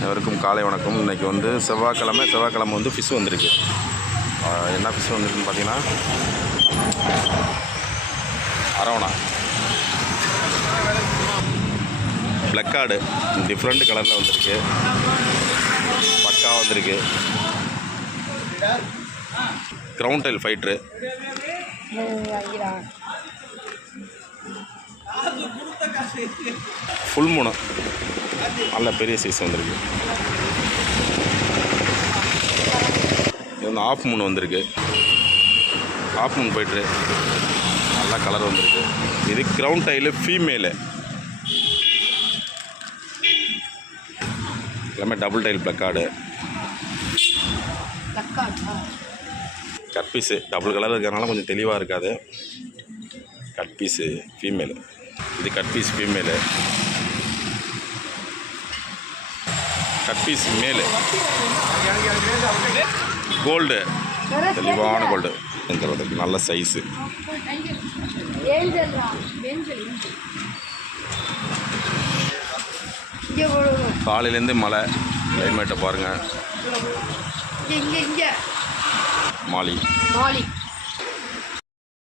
அனைவருக்கும் காலை வணக்கம். இன்றைக்கி வந்து செவ்வாய்க்கிழமை வந்து ஃபிஷ் வந்திருக்கு. என்ன ஃபிஷ் வந்திருக்குன்னு பார்த்தீங்கன்னா அரவணா பிளக்கார்டு டிஃப்ரெண்ட் கலரில் வந்திருக்கு. பக்கா வந்திருக்கு. கிரவுண்ட் டைல் ஃபைட்ரு ஃபுல் மூணு நல்ல பெரிய சைஸ் வந்திருக்கு. இது வந்து ஆஃப் மூணு வந்திருக்கு. ஆஃப் மூணு ஃபைட்ரு நல்லா கலர் வந்திருக்கு. இது கிரவுண்ட் டைலு ஃபீமேலு, எல்லாமே double tile placard. Cut piece double colour இருக்கிறதுனால கொஞ்சம் தெளிவாக இருக்காது. Cut piece female. இது cut piece female. Cut piece மேலு கோல்டு, தெளிவான கோல்டு. நல்ல சைஸு. காலையிலேருந்து மழை, கிளைமேட்டை பாருங்கள். மாலி